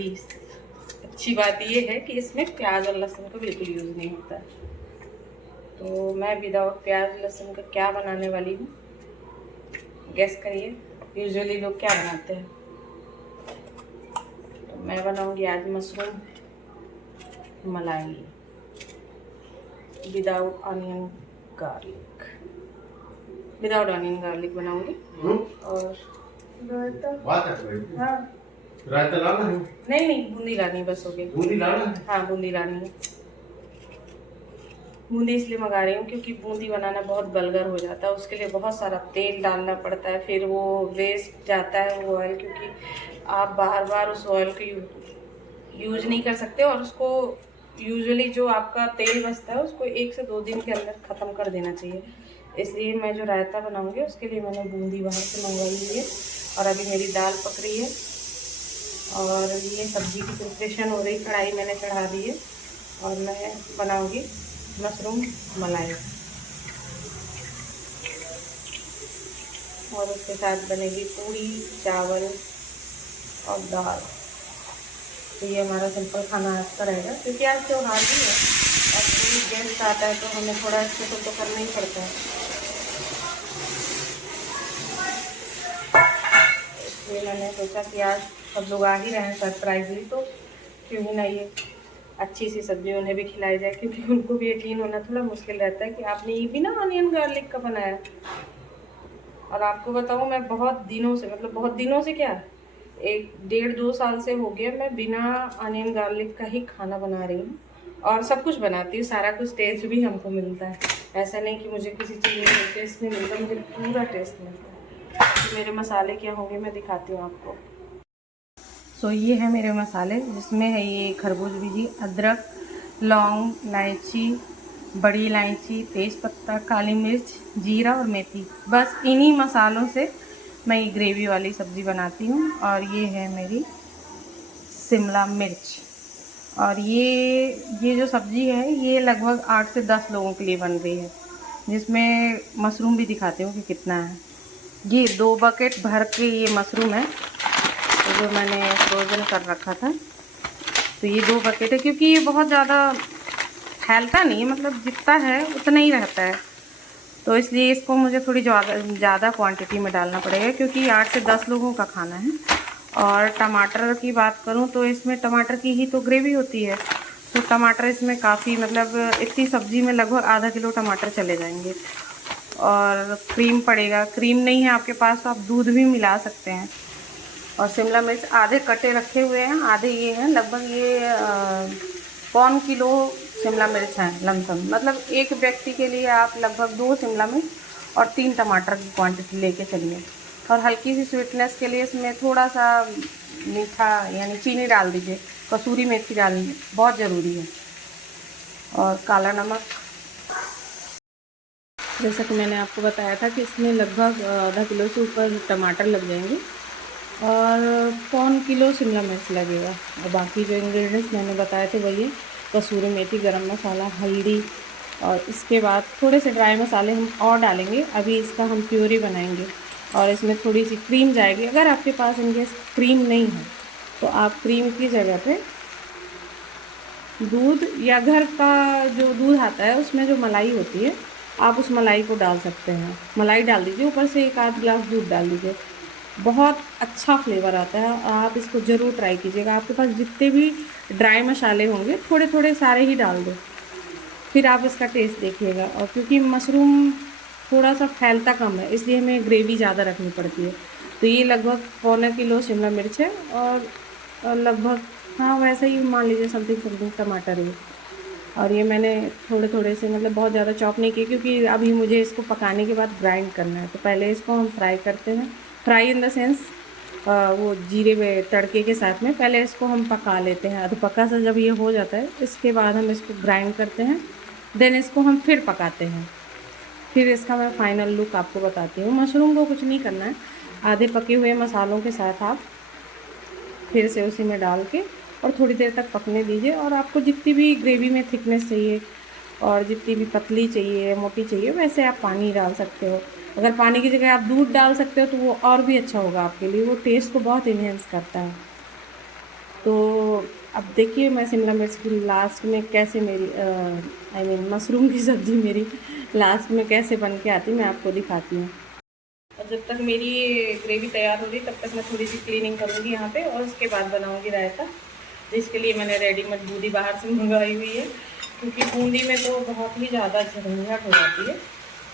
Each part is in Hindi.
अच्छी बात ये है कि इसमें प्याज और लहसुन का बिल्कुल यूज़ नहीं होता है। तो मैं विदाउट प्याज लहसुन का क्या बनाने वाली हूँ, गेस करिए। यूजुअली लोग क्या बनाते हैं, तो मैं बनाऊंगी आज मशरूम मलाई without onion garlic. Without onion garlic बनाऊंगी। और हाँ, रायता लाना है? नहीं नहीं, बूंदी लानी बस हो गई। बूंदी लाना है? हाँ, बूंदी लानी है। बूंदी इसलिए मंगा रही हूँ क्योंकि बूंदी बनाना बहुत बलगर हो जाता है, उसके लिए बहुत सारा तेल डालना पड़ता है, फिर वो वेस्ट जाता है वो ऑयल, क्योंकि आप बार बार उस ऑयल को यूज नहीं कर सकते। और उसको यूजुअली जो आपका तेल बचता है उसको 1 से 2 दिन के अंदर ख़त्म कर देना चाहिए। इसलिए मैं जो रायता बनाऊँगी उसके लिए मैंने बूंदी बाहर से मंगवाई हुई है। और अभी मेरी दाल पक रही है और ये सब्ज़ी की प्रिपरेशन हो रही, कढ़ाई मैंने चढ़ा दी है और मैं बनाऊँगी मशरूम मलाई। और उसके साथ बनेगी पूरी, चावल और दाल। तो ये हमारा सिंपल खाना आज का रहेगा, क्योंकि आज त्योहार भी है और कोई गेस्ट आता है तो हमें थोड़ा स्पेशल तो करना ही पड़ता है। इसलिए मैंने सोचा कि आज सब लोग आ ही रहे हैं सरप्राइजली, तो क्यों ही ना ये अच्छी सी सब्ज़ी उन्हें भी खिलाई जाए, क्योंकि उनको भी यकीन होना थोड़ा मुश्किल रहता है कि आपने ये बिना ऑनियन गार्लिक का बनाया। और आपको बताऊँ, मैं बहुत दिनों से, मतलब बहुत दिनों से क्या, 1 डेढ़ 2 साल से हो गया मैं बिना ऑनियन गार्लिक का ही खाना बना रही हूँ। और सब कुछ बनाती हूँ, सारा कुछ टेस्ट भी हमको मिलता है। ऐसा नहीं कि मुझे किसी चीज़ में टेस्ट नहीं मिलता, मुझे पूरा टेस्ट मिलता है। तो मेरे मसाले क्या होंगे मैं दिखाती हूँ आपको। सो ये है मेरे मसाले, जिसमें है ये खरबूज बीजी, अदरक, लौंग, इलायची, बड़ी इलायची, तेज़पत्ता, काली मिर्च, जीरा और मेथी। बस इन्हीं मसालों से मैं ये ग्रेवी वाली सब्ज़ी बनाती हूँ। और ये है मेरी शिमला मिर्च। और ये जो सब्ज़ी है ये लगभग 8 से 10 लोगों के लिए बन रही है, जिसमें मशरूम भी दिखाती हूँ कि कितना है। ये 2 बकेट भर के ये मशरूम है, तो जो मैंने फ्रोज़न कर रखा था। तो ये 2 बकेट है, क्योंकि ये बहुत ज़्यादा फैलता नहीं है, मतलब जितना है उतना ही रहता है। तो इसलिए इसको मुझे थोड़ी ज़्यादा क्वांटिटी में डालना पड़ेगा, क्योंकि 8 से 10 लोगों का खाना है। और टमाटर की बात करूं तो इसमें टमाटर की ही तो ग्रेवी होती है, तो टमाटर इसमें काफ़ी, मतलब इतनी सब्ज़ी में लगभग आधा किलो टमाटर चले जाएंगे। और क्रीम पड़ेगा, क्रीम नहीं है आपके पास तो आप दूध भी मिला सकते हैं। और शिमला मिर्च आधे कटे रखे हुए हैं, आधे ये हैं, लगभग ये 1 किलो शिमला मिर्च हैं लमसम। मतलब एक व्यक्ति के लिए आप लगभग 2 शिमला मिर्च और 3 टमाटर की क्वांटिटी लेके चलिए। और हल्की सी स्वीटनेस के लिए इसमें थोड़ा सा मीठा यानी चीनी डाल दीजिए, कसूरी मेथी डालनी बहुत ज़रूरी है, और काला नमक। जैसा कि मैंने आपको बताया था कि इसमें लगभग आधा किलो से ऊपर टमाटर लग जाएंगे और 1 किलो शिमला मिर्च लगेगा। और बाकी जो इंग्रेडिएंट्स मैंने बताए थे वही है, कसूरी मेथी, गरम मसाला, हल्दी, और इसके बाद थोड़े से ड्राई मसाले हम और डालेंगे। अभी इसका हम प्योरी बनाएंगे और इसमें थोड़ी सी क्रीम जाएगी। अगर आपके पास इनकेस क्रीम नहीं है तो आप क्रीम की जगह पे दूध या घर का जो दूध आता है उसमें जो मलाई होती है, आप उस मलाई को डाल सकते हैं। मलाई डाल दीजिए, ऊपर से 1 आध गिलास दूध डाल दीजिए, बहुत अच्छा फ्लेवर आता है। आप इसको ज़रूर ट्राई कीजिएगा। आपके पास जितने भी ड्राई मसाले होंगे थोड़े थोड़े सारे ही डाल दो, फिर आप इसका टेस्ट देखिएगा। और क्योंकि मशरूम थोड़ा सा फैलता कम है, इसलिए हमें ग्रेवी ज़्यादा रखनी पड़ती है। तो ये लगभग 1/4 किलो शिमला मिर्च है और लगभग, हाँ वैसे ही मान लीजिए समथिंग टमाटर है। और ये मैंने थोड़े थोड़े से, मतलब बहुत ज़्यादा चॉप नहीं किए, क्योंकि अभी मुझे इसको पकाने के बाद ग्राइंड करना है। तो पहले इसको हम फ्राई करते हैं, फ्राई इन द सेंस वो जीरे में तड़के के साथ में पहले इसको हम पका लेते हैं। अधपका सा जब ये हो जाता है इसके बाद हम इसको ग्राइंड करते हैं, देन इसको हम फिर पकाते हैं। फिर इसका मैं फ़ाइनल लुक आपको बताती हूँ। मशरूम को कुछ नहीं करना है, आधे पके हुए मसालों के साथ आप फिर से उसी में डाल के और थोड़ी देर तक पकने दीजिए। और आपको जितनी भी ग्रेवी में थिकनेस चाहिए और जितनी भी पतली चाहिए, मोटी चाहिए, वैसे आप पानी डाल सकते हो। अगर पानी की जगह आप दूध डाल सकते हो तो वो और भी अच्छा होगा आपके लिए, वो टेस्ट को बहुत इन्हेंस करता है। तो अब देखिए मैं शिमला मिर्च की लास्ट में कैसे मेरी मशरूम की सब्ज़ी मेरी लास्ट में कैसे बन के आती मैं आपको दिखाती हूँ। और जब तक मेरी ग्रेवी तैयार हो रही तब तक मैं थोड़ी सी क्लीनिंग करूँगी यहाँ पे, और उसके बाद बनाऊँगी रायता, जिसके लिए मैंने रेडीमेड बूंदी बाहर से मंगवाई हुई है, क्योंकि बूंदी में तो बहुत ही ज़्यादा झंझट हो जाती है।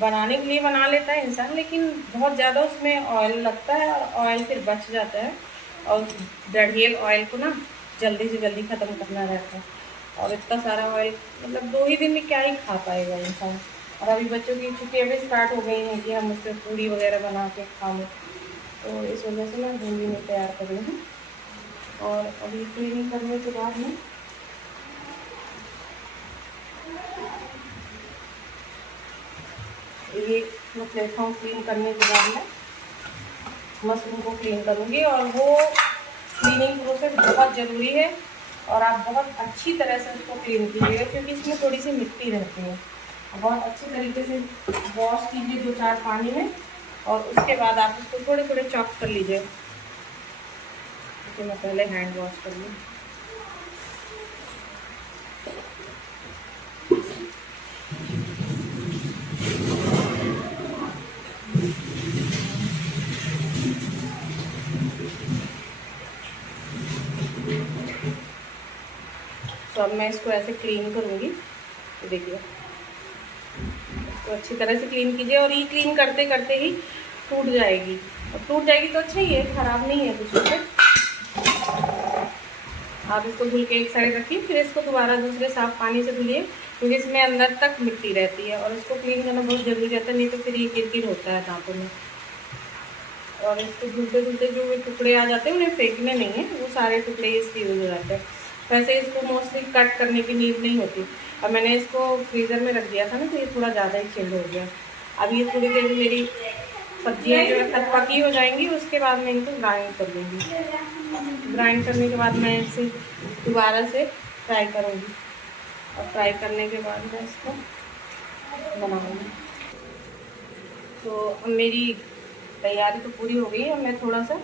बनाने के लिए बना लेता है इंसान, लेकिन बहुत ज़्यादा उसमें ऑयल लगता है और ऑयल फिर बच जाता है, और डढ़ियल ऑयल को ना जल्दी से जल्दी ख़त्म करना रहता है। और इतना सारा ऑयल मतलब 2 ही दिन में क्या ही खा पाएगा इंसान। और अभी बच्चों की छुट्टियाँ भी स्टार्ट हो गई हैं कि हम उससे पूड़ी वगैरह बना के खाएँ, तो इस वजह से मैं बूंदी में तैयार कर रही हूँ। और अभी क्लीनिंग करने के बाद में ये मैं प्लेटफॉर्म क्लीन करने के बाद में मशरूम को क्लीन करूँगी, और वो क्लीनिंग प्रोसेस बहुत ज़रूरी है, और आप बहुत अच्छी तरह से उसको क्लीन कीजिएगा, क्योंकि इसमें थोड़ी सी मिट्टी रहती है। बहुत अच्छी तरीके से वॉश कीजिए 2-4 पानी में, और उसके बाद आप उसको थोड़े थोड़े चॉप कर लीजिए। तो मैं पहले हैंड वॉश कर लूँ। तो अब मैं इसको ऐसे क्लीन करूँगी, तो देखिए इसको अच्छी तरह से क्लीन कीजिए, और ये क्लीन करते करते ही टूट जाएगी, और टूट जाएगी तो अच्छा ही है, ख़राब नहीं है कुछ भी। आप इसको धुल के एक साइड रखिए, फिर इसको दोबारा दूसरे साफ़ पानी से धुलिए, क्योंकि इसमें अंदर तक मिट्टी रहती है, और इसको क्लीन करना बहुत ज़रूरी रहता है, नहीं तो फिर ये किरकिर होता है दांतों में। और इसको धुलते धुलते जो भी टुकड़े आ जाते हैं उन्हें फेंकने नहीं है, वो सारे टुकड़े इसके यूज हो जाते हैं। वैसे इसको मोस्टली कट करने की नीड नहीं होती। अब मैंने इसको फ्रीज़र में रख दिया था ना, तो ये थोड़ा ज़्यादा ही चिल्ड हो गया। अब ये थोड़ी देर मेरी सब्जियाँ जो है पकी हो जाएंगी, उसके बाद मैं इनको ग्राइंड कर लूँगी। ग्राइंड करने के बाद मैं इसे दोबारा से फ्राई करूँगी, और फ्राई करने के बाद मैं इसको बनाऊँगी। तो अब मेरी तैयारी तो पूरी हो गई है। मैं थोड़ा सा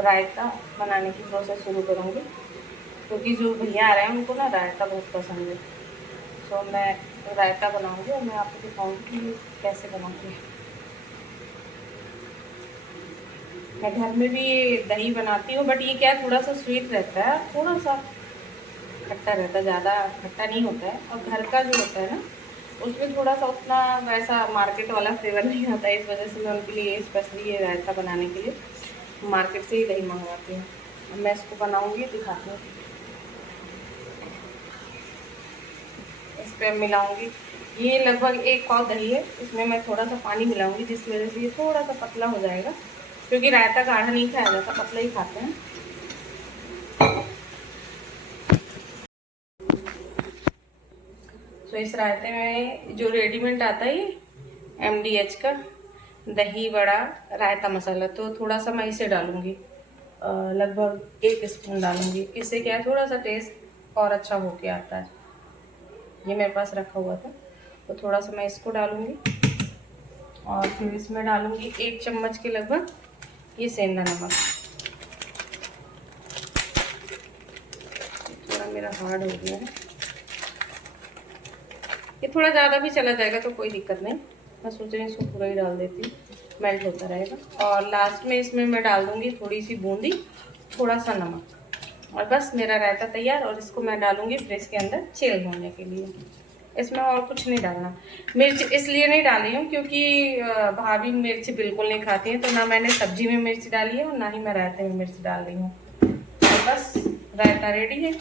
रायता बनाने की प्रोसेस शुरू करूँगी, क्योंकि जो भैया आ रहे हैं उनको ना रायता बहुत पसंद है। तो मैं रायता बनाऊँगी, और मैं आपको दिखाऊँगी कि कैसे बनाऊँगी। मैं घर में भी दही बनाती हूँ, बट ये क्या थोड़ा सा स्वीट रहता है, थोड़ा सा खट्टा रहता है, ज़्यादा खट्टा नहीं होता है। और घर का जो होता है ना, उसमें थोड़ा सा उतना वैसा मार्केट वाला फ्लेवर नहीं आता है। इस वजह से मैं उनके लिए स्पेशली ये रायता बनाने के लिए मार्केट से ही दही मंगवाती हूँ। अब मैं इसको बनाऊँगी, दिखाती हूँ। इस पर मिलाऊँगी, ये लगभग 1 पाव दही है, इसमें मैं थोड़ा सा पानी मिलाऊँगी, जिसकी वजह से ये थोड़ा सा पतला हो जाएगा, क्योंकि रायता गाढ़ा नहीं खाया जाता, पतला ही खाते हैं। तो इस रायते में जो रेडीमेड आता है ये MDH का दही बड़ा रायता मसाला, तो थोड़ा सा मैं इसे डालूँगी, लगभग 1 स्पून डालूँगी। इससे क्या है, थोड़ा सा टेस्ट और अच्छा होके आता है। ये मेरे पास रखा हुआ था, तो थोड़ा सा मैं इसको डालूँगी, और फिर इसमें डालूँगी 1 चम्मच के लगभग ये सेंधा नमक। थोड़ा मेरा हार्ड हो गया है, ये थोड़ा ज़्यादा भी चला जाएगा तो कोई दिक्कत नहीं। मैं सोच रही हूँ इसको पूरा ही डाल देती हूँ, मेल्ट होता रहेगा। और लास्ट में इसमें मैं डाल दूँगी थोड़ी सी बूंदी, थोड़ा सा नमक, और बस मेरा रायता तैयार। और इसको मैं डालूँगी फ्रिज के अंदर चिल होने के लिए। इसमें और कुछ नहीं डालना। मिर्च इसलिए नहीं डाली हूँ क्योंकि भाभी मिर्च बिल्कुल नहीं खाती हैं, तो ना मैंने सब्जी में मिर्च डाली है और ना ही मैं रायते में मिर्च डाल रही हूँ। तो बस रायता रेडी है।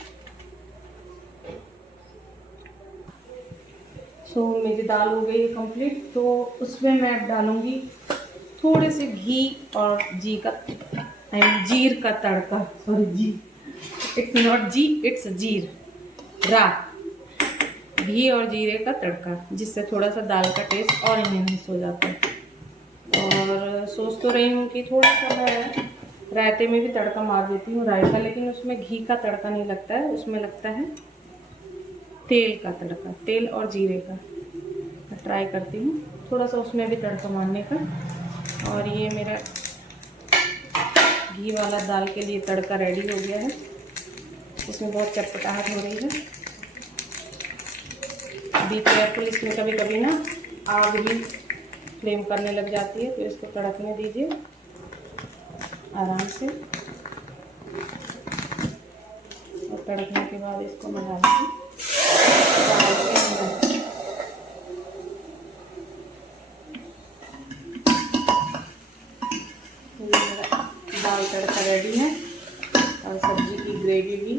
सो मेरी दाल हो गई कंप्लीट, तो उसमें मैं डालूँगी थोड़े से घी और जीर का तड़का। Sorry, G it's not G, it's jeera, घी और जीरे का तड़का, जिससे थोड़ा सा दाल का टेस्ट और इनहेंस हो जाता है। और सोच तो रही हूँ कि थोड़ा सा मैं रायते में भी तड़का मार देती हूँ रायता, लेकिन उसमें घी का तड़का नहीं लगता है, उसमें लगता है तेल का तड़का, तेल और जीरे का। मैं ट्राई करती हूँ थोड़ा सा उसमें भी तड़का मारने का। और ये मेरा घी वाला दाल के लिए तड़का रेडी हो गया है। इसमें बहुत चटपटाहट हो रही है। बी केयरफुल, इसमें कभी कभी ना आग भी फ्लेम करने लग जाती है, तो इसको कड़कने दीजिए आराम से। और तड़कने के बाद इसको मैं डालूंगी दाल के अंदर। ये मेरा दाल तड़का रेडी है और सब्जी की ग्रेवी भी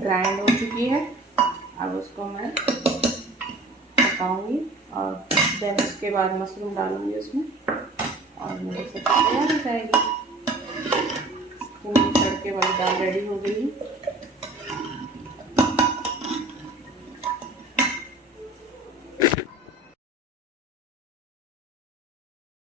ग्राइंड हो चुकी है। अब उसको मैं पकाऊंगी और देन उसके बाद मशरूम डालूंगी उसमें और मेरी सब्जी तैयार हो जाएगी। तो मेरी तड़के वाली दाल रेडी हो गई।